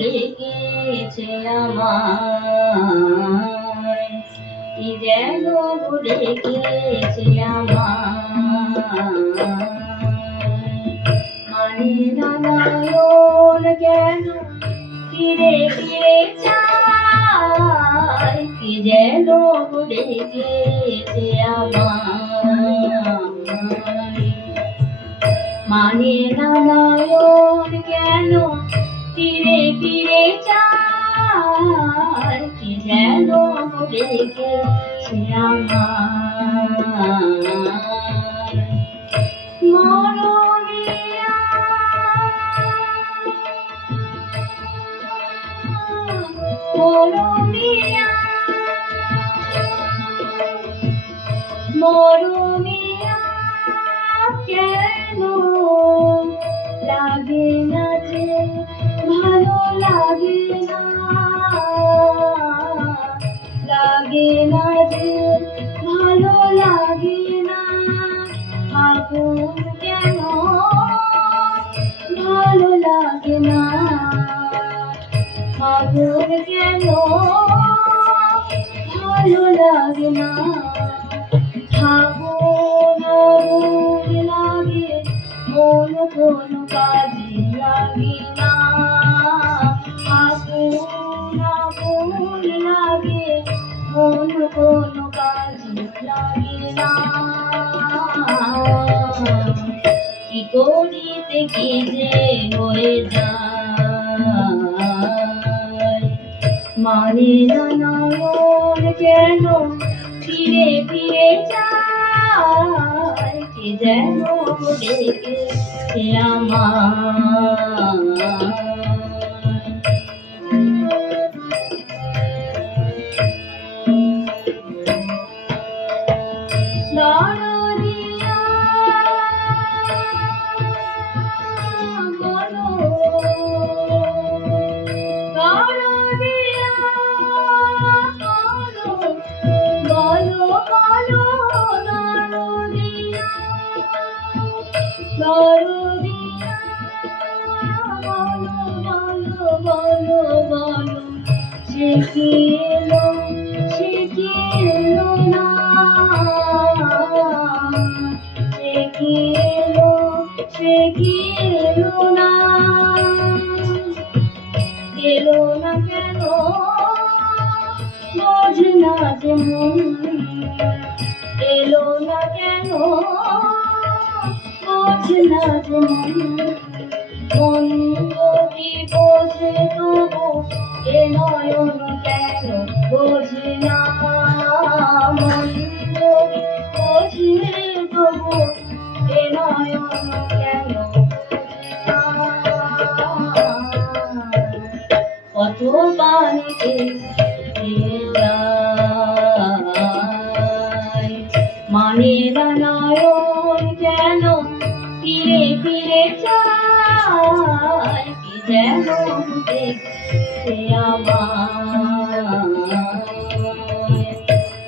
ডেকেছে আমায়, কি যেন ডেকেছে আমায়। মানে না নয়ন কেন ফিরে ফিরে চায়, কি যেন ডেকেছে আমায়। মানে না নয়ন কেন ফিরে ফিরে চায়, কি যেন ডেকেছে আমায়। মরমিয়া মরমিয়া মরমিয়া কেন লাগে না যে ভালো লাগে না, লাগে না যে ভালো লাগে না। আগুন কেন ভালো লাগে না, আগুন কেন ভালো লাগে না। আগুন আগুন লাগে মন কোনো কাজে লাগে না, আগুন আগুন লাগে মন কোনো কাজে লাগে না। কি করিতে কি যে হয়ে যায়, মানে না নয়ন কেন ফিরে ফিরে যায়, কি যেন ডেকেছে আমায়। দরদিয়া বলো, দরদিয়া বলো, বলো বলো দরদিয়া, দরদিয়া বলো বলো বলো বলো। সে কি এলো, সে কি এলো না, সে কি এলো, সে কি এলো না। এলো না কেন বোঝে না যে মন, এলো না কেন বোঝে না যে মন। মন যদি বোঝে তবু এ নয়ন কেন বোঝে না, মন যদি বোঝে তবু এ নয়ন কেন বোঝে না। কত পানিতে যায়, মানে না নয়ন কেন ফিরে ফিরে চায়, কি যেন ডেকেছে আমায়,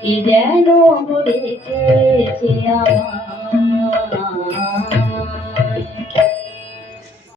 কি যেন ডেকেছে আমায়।